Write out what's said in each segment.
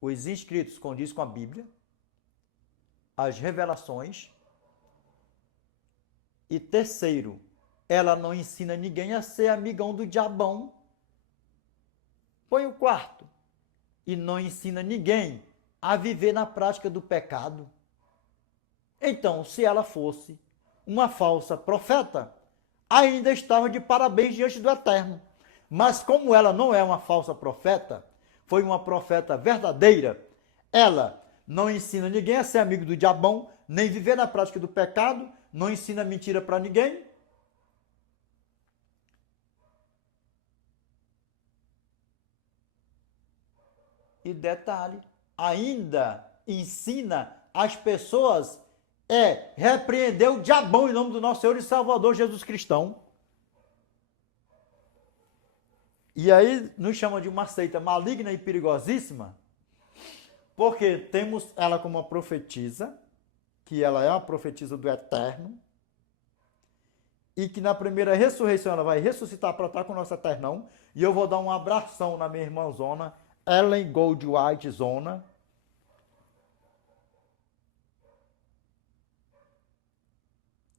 os inscritos condiz com a Bíblia, as revelações. E terceiro, ela não ensina ninguém a ser amigão do diabão. Põe o quarto. E não ensina ninguém a viver na prática do pecado. Então, se ela fosse uma falsa profeta, ainda estava de parabéns diante do Eterno. Mas como ela não é uma falsa profeta, foi uma profeta verdadeira, ela não ensina ninguém a ser amigo do diabão, nem viver na prática do pecado, não ensina mentira para ninguém. E detalhe, ainda ensina as pessoas repreender o diabão em nome do nosso Senhor e Salvador Jesus Cristo. E aí nos chama de uma seita maligna e perigosíssima, porque temos ela como uma profetisa, que ela é uma profetisa do Eterno, e que na primeira ressurreição ela vai ressuscitar para estar com o nosso Eternão. E eu vou dar um abração na minha irmãzona, Ellen Goldwhite Zona.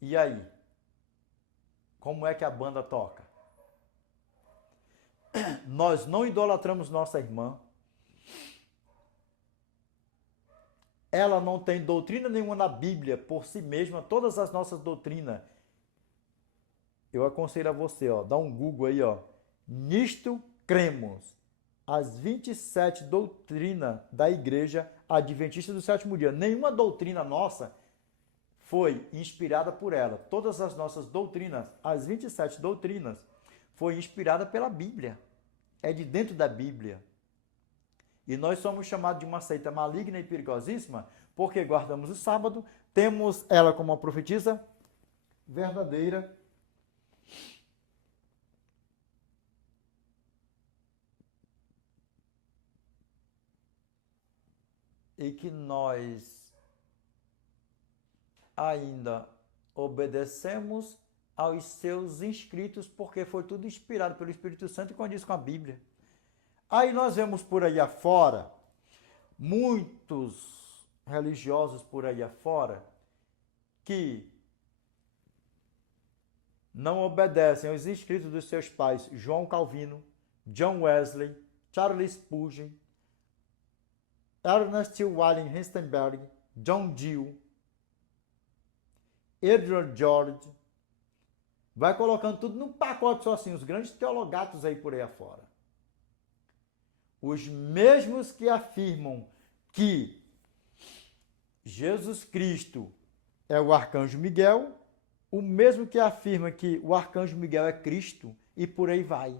E aí? Como é que a banda toca? Nós não idolatramos nossa irmã. Ela não tem doutrina nenhuma na Bíblia por si mesma. Todas as nossas doutrinas, eu aconselho a você, dá um Google aí, nisto cremos. As 27 doutrinas da Igreja Adventista do Sétimo Dia. Nenhuma doutrina nossa foi inspirada por ela. Todas as nossas doutrinas, as 27 doutrinas, foi inspirada pela Bíblia. É de dentro da Bíblia. E nós somos chamados de uma seita maligna e perigosíssima porque guardamos o sábado, temos ela como uma profetisa verdadeira. E que nós ainda obedecemos aos seus inscritos, porque foi tudo inspirado pelo Espírito Santo e condiz com a Bíblia. Aí nós vemos por aí afora, muitos religiosos por aí afora, que não obedecem aos inscritos dos seus pais, João Calvino, John Wesley, Charles Spurgeon, Ernest William Hessenberg, John Gill, Edward George, vai colocando tudo num pacote só assim, os grandes teologatos aí por aí afora. Os mesmos que afirmam que Jesus Cristo é o Arcanjo Miguel, o mesmo que afirma que o Arcanjo Miguel é Cristo, e por aí vai.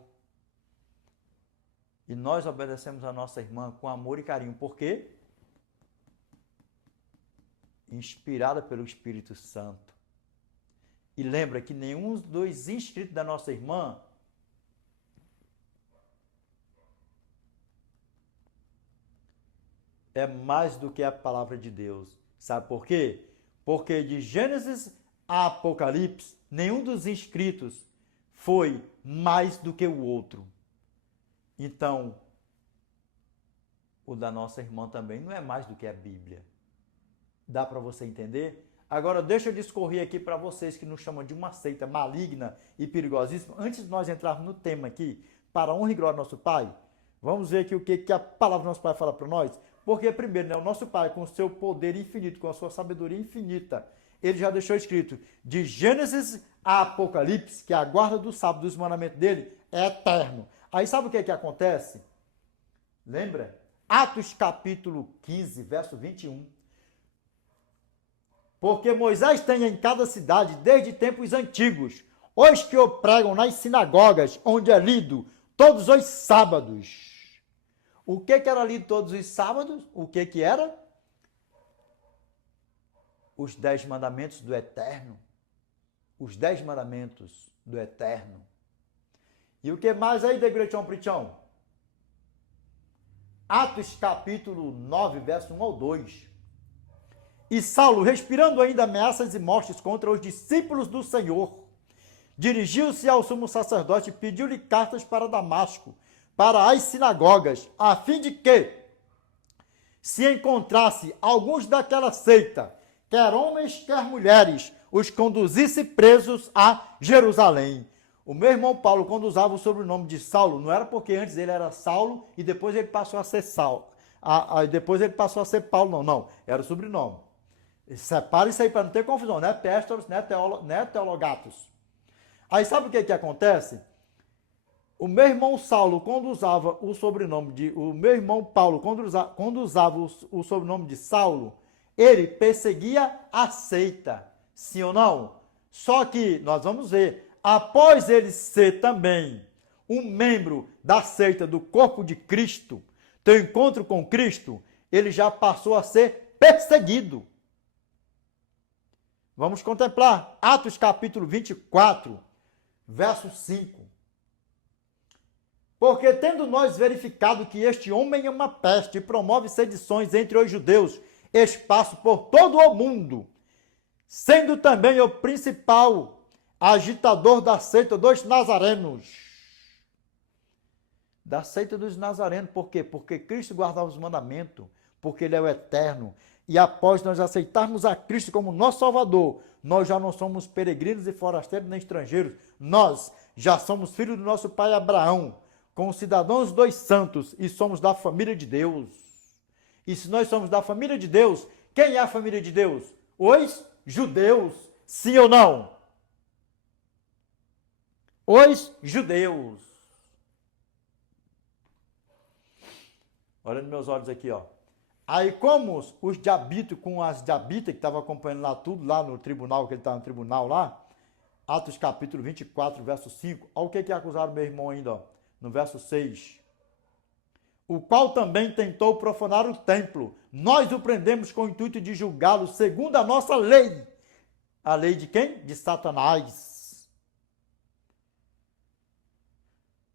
E nós obedecemos a nossa irmã com amor e carinho. Por quê? Inspirada pelo Espírito Santo. E lembra que nenhum dos inscritos da nossa irmã é mais do que a palavra de Deus. Sabe por quê? Porque de Gênesis a Apocalipse, nenhum dos inscritos foi mais do que o outro. Então, o da nossa irmã também não é mais do que a Bíblia. Dá para você entender? Agora, deixa eu discorrer aqui para vocês que nos chamam de uma seita maligna e perigosíssima. Antes de nós entrarmos no tema aqui, para a honra e glória do nosso Pai, vamos ver aqui o que a palavra do nosso Pai fala para nós. Porque, primeiro, o nosso Pai, com o seu poder infinito, com a sua sabedoria infinita, ele já deixou escrito, de Gênesis a Apocalipse, que a guarda do sábado dos mandamentos dele é eterno. Aí sabe o que acontece? Lembra? Atos capítulo 15, verso 21. Porque Moisés tem em cada cidade, desde tempos antigos, os que o pregam nas sinagogas, onde é lido todos os sábados. O que era lido todos os sábados? O que era? Os 10 mandamentos do Eterno. Os 10 mandamentos do Eterno. E o que mais aí, Degretão Pritão? Atos capítulo 9, verso 1 ao 2. E Saulo, respirando ainda ameaças e mortes contra os discípulos do Senhor, dirigiu-se ao sumo sacerdote e pediu-lhe cartas para Damasco, para as sinagogas, a fim de que se encontrasse alguns daquela seita, quer homens, quer mulheres, os conduzisse presos a Jerusalém. O meu irmão Paulo, quando usava o sobrenome de Saulo, não era porque antes ele era Saulo e depois ele passou a ser Saulo. Depois ele passou a ser Paulo, não. Era o sobrenome. Separa isso aí para não ter confusão, né? Péstoros, né? Teologatos. Aí sabe o que acontece? O meu irmão Saulo, quando usava o sobrenome de... O meu irmão Paulo, quando usava o sobrenome de Saulo, ele perseguia a seita. Sim ou não? Só que, nós vamos ver, após ele ser também um membro da seita do corpo de Cristo, ter encontro com Cristo, ele já passou a ser perseguido. Vamos contemplar Atos capítulo 24, verso 5. Porque tendo nós verificado que este homem é uma peste e promove sedições entre os judeus, espaço por todo o mundo, sendo também o principal agitador da seita dos nazarenos. Da seita dos nazarenos, por quê? Porque Cristo guardava os mandamentos, porque Ele é o eterno. E após nós aceitarmos a Cristo como nosso Salvador, nós já não somos peregrinos e forasteiros nem estrangeiros. Nós já somos filhos do nosso pai Abraão, concidadãos dos santos e somos da família de Deus. E se nós somos da família de Deus, quem é a família de Deus? Os judeus. Sim ou não? Os judeus. Olha nos meus olhos aqui, ó. Aí como os diabitos com as diabitas que estavam acompanhando lá tudo, lá no tribunal, que ele estava no tribunal lá, Atos capítulo 24, verso 5, olha o que acusaram meu irmão ainda, ó, no verso 6. O qual também tentou profanar o templo. Nós o prendemos com o intuito de julgá-lo segundo a nossa lei. A lei de quem? De Satanás.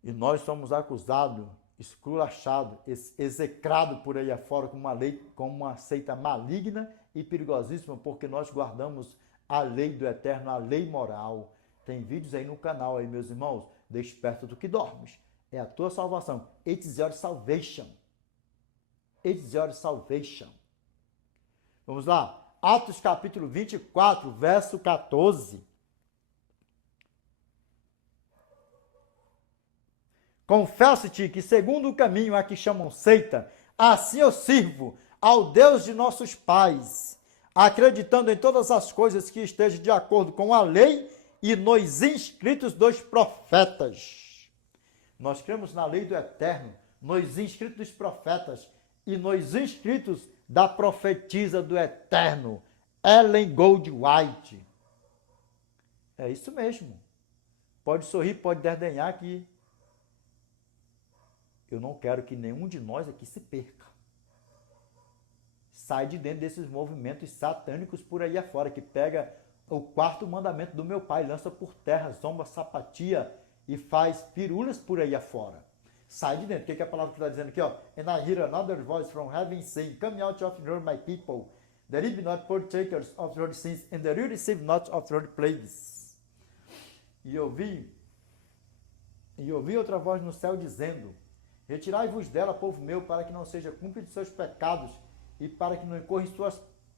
E nós somos acusados, esculachados, execrados por aí afora como uma seita maligna e perigosíssima, porque nós guardamos a lei do eterno, a lei moral. Tem vídeos aí no canal, aí, meus irmãos. Desperta do que dormes. É a tua salvação. It's your salvation. It's your salvation. Vamos lá. Atos capítulo 24, verso 14. Confesso-te que segundo o caminho a que chamam seita, assim eu sirvo ao Deus de nossos pais, acreditando em todas as coisas que estejam de acordo com a lei e nos inscritos dos profetas. Nós cremos na lei do eterno, nos inscritos dos profetas e nos inscritos da profetisa do eterno, Ellen Goldwhite. É isso mesmo. Pode sorrir, pode desdenhar que eu não quero que nenhum de nós aqui se perca. Sai de dentro desses movimentos satânicos por aí afora, que pega o quarto mandamento do meu pai, lança por terra, zomba, sapatia e faz pirulas por aí afora. Sai de dentro. O que a palavra está dizendo aqui? Ó? And I hear another voice from heaven saying, Come out of your my people, that ye be not partakers of your sins, and that you receive not of your plagues. E ouvi outra voz no céu dizendo, Retirai-vos dela, povo meu, para que não seja cúmplice de seus pecados e para que não incorra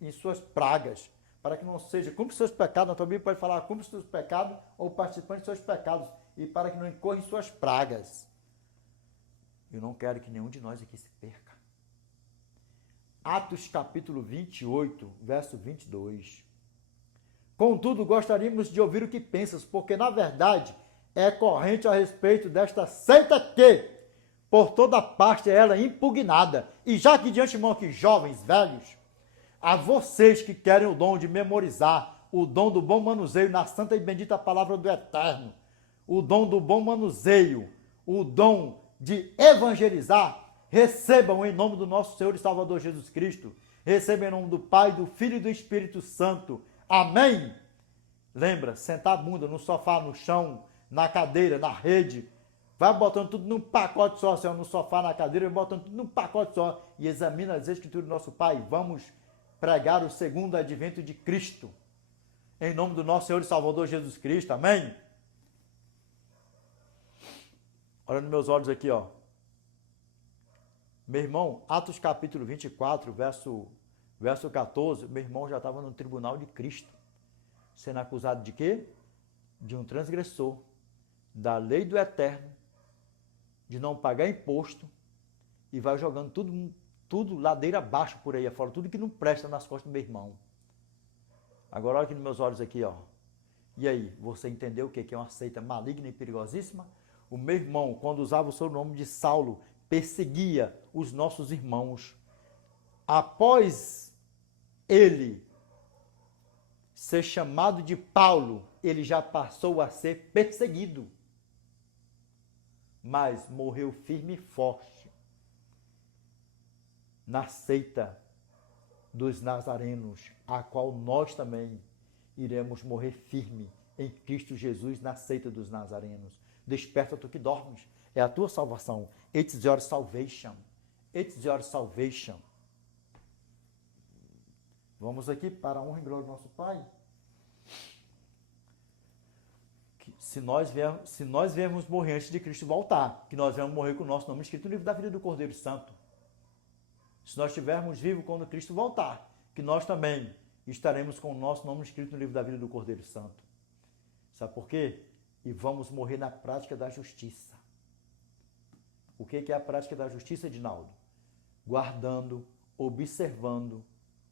em suas pragas. Para que não seja cúmplice de seus pecados, na tua Bíblia pode falar cúmplice dos seus pecados ou participante de seus pecados e para que não incorra em suas pragas. Eu não quero que nenhum de nós aqui se perca. Atos capítulo 28, verso 22. Contudo, gostaríamos de ouvir o que pensas, porque na verdade é corrente a respeito desta seita que por toda parte ela é impugnada. E já que de antemão aqui, jovens, velhos, a vocês que querem o dom de memorizar, o dom do bom manuseio na santa e bendita palavra do eterno, o dom do bom manuseio, o dom de evangelizar, recebam em nome do nosso Senhor e Salvador Jesus Cristo, recebam em nome do Pai, do Filho e do Espírito Santo. Amém? Lembra, sentar a bunda no sofá, no chão, na cadeira, na rede, vai botando tudo num pacote só, assim, no sofá, na cadeira, vai botando tudo num pacote só e examina as Escrituras do nosso Pai. Vamos pregar o segundo advento de Cristo, em nome do nosso Senhor e Salvador Jesus Cristo. Amém? Olha nos meus olhos aqui, ó. Meu irmão, Atos capítulo 24, verso 14, meu irmão já estava no tribunal de Cristo, sendo acusado de quê? De um transgressor, da lei do eterno, de não pagar imposto, e vai jogando tudo ladeira abaixo por aí afora, tudo que não presta nas costas do meu irmão. Agora olha aqui nos meus olhos aqui, ó. E aí, você entendeu o que é uma seita maligna e perigosíssima? O meu irmão, quando usava o sobrenome de Saulo, perseguia os nossos irmãos. Após ele ser chamado de Paulo, ele já passou a ser perseguido. Mas morreu firme e forte na seita dos nazarenos, a qual nós também iremos morrer firme em Cristo Jesus na seita dos nazarenos. Desperta tu que dormes, é a tua salvação. It's your salvation. It's your salvation. Vamos aqui para a honra e glória do nosso Pai. Se nós viemos morrer antes de Cristo voltar, que nós viemos morrer com o nosso nome escrito no livro da vida do Cordeiro Santo. Se nós estivermos vivos quando Cristo voltar, que nós também estaremos com o nosso nome escrito no livro da vida do Cordeiro Santo. Sabe por quê? E vamos morrer na prática da justiça. O que é a prática da justiça, Edinaldo? Guardando, observando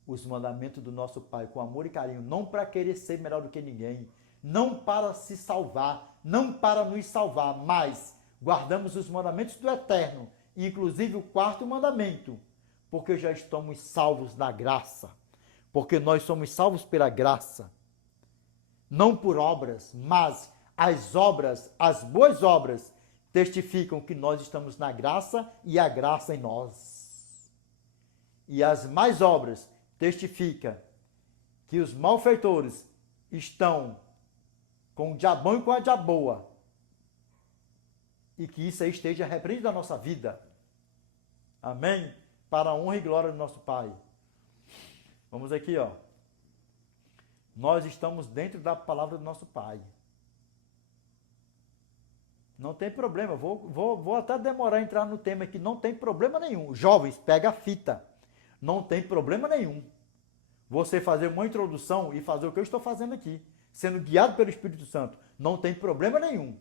os mandamentos do nosso Pai com amor e carinho, não para querer ser melhor do que ninguém, não para se salvar, não para nos salvar, mas guardamos os mandamentos do Eterno, inclusive o quarto mandamento, porque já estamos salvos na graça, porque nós somos salvos pela graça, não por obras, mas as obras, as boas obras, testificam que nós estamos na graça e a graça em nós. E as más obras testificam que os malfeitores estão com o diabão e com a diaboa, e que isso aí esteja repreendido da nossa vida. Amém? Para a honra e glória do nosso Pai. Vamos aqui, ó. Nós estamos dentro da palavra do nosso Pai. Não tem problema, vou até demorar a entrar no tema aqui, não tem problema nenhum. Jovens, pega a fita. Não tem problema nenhum você fazer uma introdução e fazer o que eu estou fazendo aqui, sendo guiado pelo Espírito Santo. Não tem problema nenhum.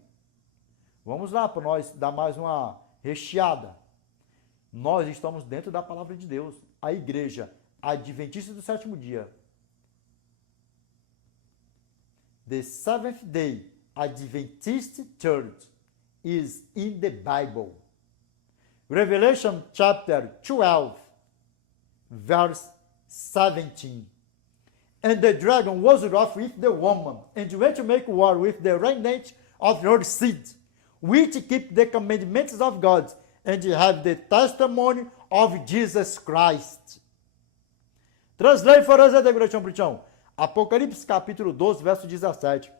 Vamos lá para nós dar mais uma recheada. Nós estamos dentro da palavra de Deus. A igreja adventista do sétimo dia. The Seventh Day Adventist Church is in the Bible. Revelation chapter 12, verse 17. And the dragon was wroth with the woman, and went to make war with the remnant of her seed, which keep the commandments of God, and have the testimony of Jesus Christ. Translate for us, Brichão. Apocalipse capítulo 12, verso 17.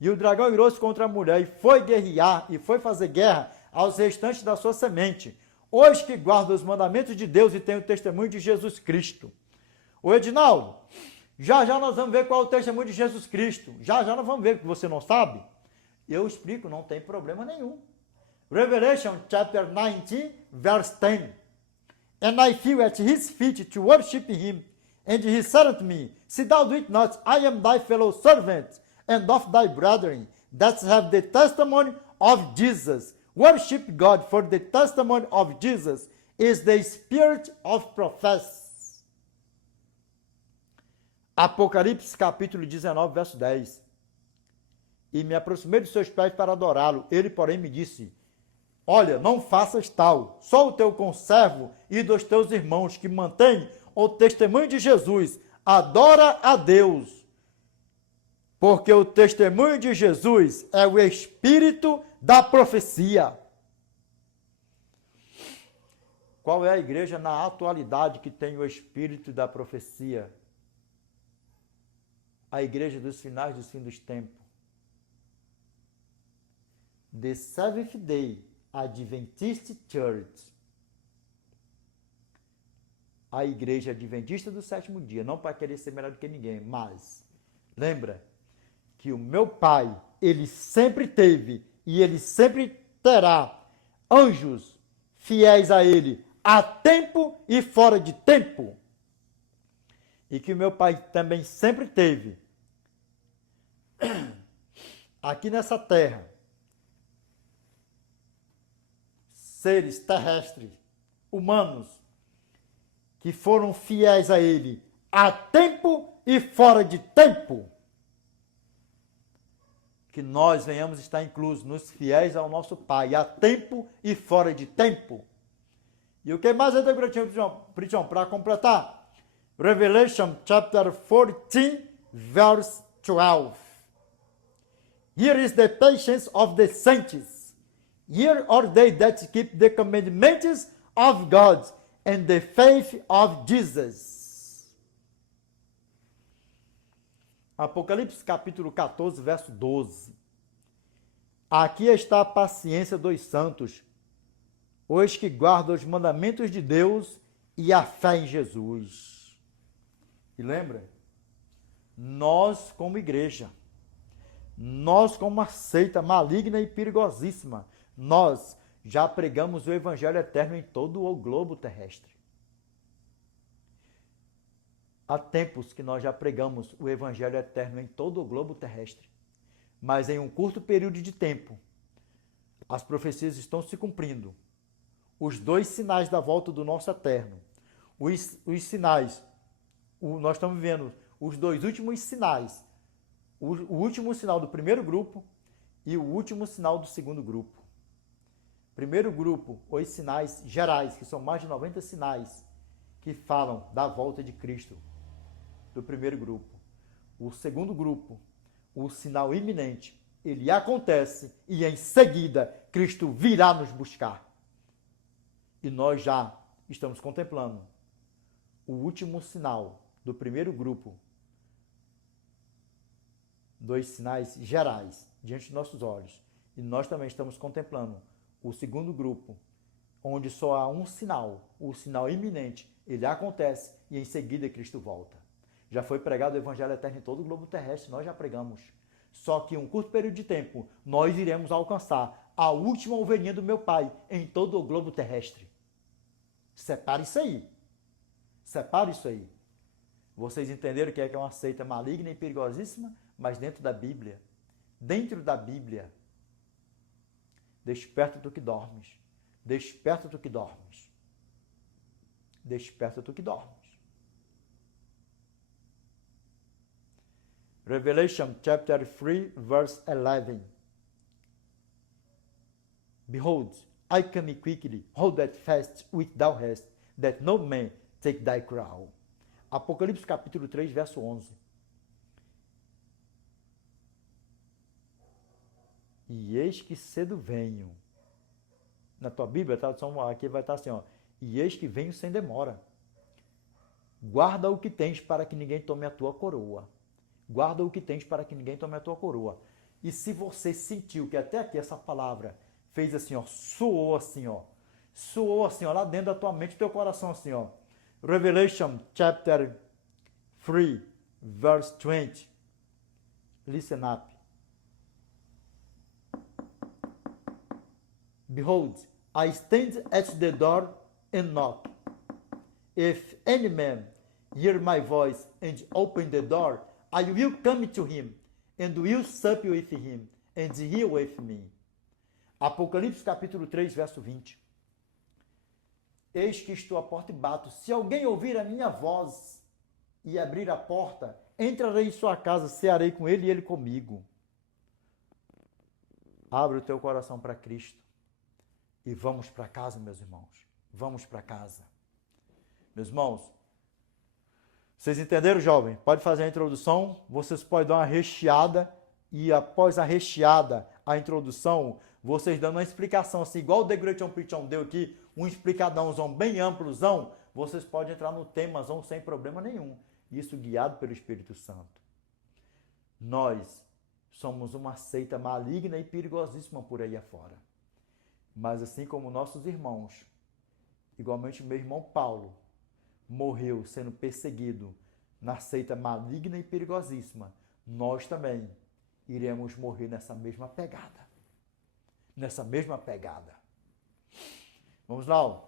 E o dragão irou-se contra a mulher e foi guerrear, e foi fazer guerra aos restantes da sua semente, os que guardam os mandamentos de Deus e têm o testemunho de Jesus Cristo. Ô Edinaldo, já nós vamos ver qual é o testemunho de Jesus Cristo. Já nós vamos ver, que você não sabe. Eu explico, não tem problema nenhum. Revelation chapter 19, verse 10. And I fell at his feet to worship him. And he said unto me, See thou do it not, I am thy fellow servant, and of thy brethren, that have the testimony of Jesus. Worship God, for the testimony of Jesus is the spirit of prophecy. Apocalipse capítulo 19, verso 10. E me aproximei dos seus pés para adorá-lo. Ele, porém, me disse, olha, não faças tal, só o teu conservo e dos teus irmãos que mantêm o testemunho de Jesus, adora a Deus, porque o testemunho de Jesus é o espírito da profecia. Qual é a igreja na atualidade que tem o espírito da profecia? A igreja dos finais dos fins dos tempos. The Seventh Day Adventist Church. A igreja adventista do sétimo dia, não para querer ser melhor do que ninguém, mas lembra que o meu Pai, ele sempre teve e ele sempre terá anjos fiéis a ele, a tempo e fora de tempo. E que o meu pai também sempre teve aqui nessa terra seres terrestres, humanos, que foram fiéis a ele a tempo e fora de tempo. Que nós venhamos estar inclusos nos fiéis ao nosso Pai, a tempo e fora de tempo. E o que mais é Degratião, para completar? Revelation chapter 14, verse 12. Here is the patience of the saints. Here are they that keep the commandments of God and the faith of Jesus. Apocalipse capítulo 14, verso 12. Aqui está a paciência dos santos, os que guardam os mandamentos de Deus e a fé em Jesus. E lembra? Nós como igreja, nós como uma seita maligna e perigosíssima, nós já pregamos o evangelho eterno em todo o globo terrestre. Há tempos que nós já pregamos o evangelho eterno em todo o globo terrestre. Mas em um curto período de tempo, as profecias estão se cumprindo. Os dois sinais da volta do nosso eterno. Os sinais, nós estamos vivendo os dois últimos sinais. O último sinal do primeiro grupo e o último sinal do segundo grupo. Primeiro grupo, os sinais gerais, que são mais de 90 sinais, que falam da volta de Cristo, do primeiro grupo. O segundo grupo, o sinal iminente, ele acontece e em seguida Cristo virá nos buscar. E nós já estamos contemplando o último sinal do primeiro grupo, dois sinais gerais diante de nossos olhos. E nós também estamos contemplando o segundo grupo, onde só há um sinal, o sinal iminente, ele acontece e em seguida Cristo volta. Já foi pregado o Evangelho Eterno em todo o globo terrestre, nós já pregamos. Só que em um curto período de tempo, nós iremos alcançar a última ovelhinha do meu Pai em todo o globo terrestre. Separe isso aí. Separe isso aí. Vocês entenderam que é uma seita maligna e perigosíssima, mas dentro da Bíblia. Dentro da Bíblia. Desperta tu que dormes. Desperta tu que dormes. Desperta tu que dormes. Revelation chapter 3, verse 11. Behold, I come quickly, hold that fast which thou hast, that no man take thy crown. Apocalipse capítulo 3, verso 11. E eis que cedo venho. Na tua Bíblia, a tradução aqui vai estar assim, ó. E eis que venho sem demora. Guarda o que tens para que ninguém tome a tua coroa. Guarda o que tens para que ninguém tome a tua coroa. E se você sentiu que até aqui essa palavra fez assim, ó, soou assim, ó, lá dentro da tua mente, teu coração assim, ó. Revelation chapter 3, verse 20. Listen up. Behold, I stand at the door and knock. If any man hear my voice and open the door, I will come to him, and will sup with him, and he with me. Apocalipse capítulo 3, verso 20. Eis que estou à porta e bato. Se alguém ouvir a minha voz e abrir a porta, entrarei em sua casa, cearei com ele e ele comigo. Abre o teu coração para Cristo. E vamos para casa, meus irmãos. Vamos para casa. Meus irmãos, vocês entenderam, jovem? Pode fazer a introdução, vocês podem dar uma recheada e após a recheada, a introdução, vocês dando uma explicação, assim, igual o The Great John Preachon deu aqui, um explicadãozão bem amplozão, vocês podem entrar no temazão sem problema nenhum. Isso guiado pelo Espírito Santo. Nós somos uma seita maligna e perigosíssima por aí afora. Mas assim como nossos irmãos, igualmente meu irmão Paulo, morreu sendo perseguido na seita maligna e perigosíssima, nós também iremos morrer nessa mesma pegada. Nessa mesma pegada. Vamos lá, ó.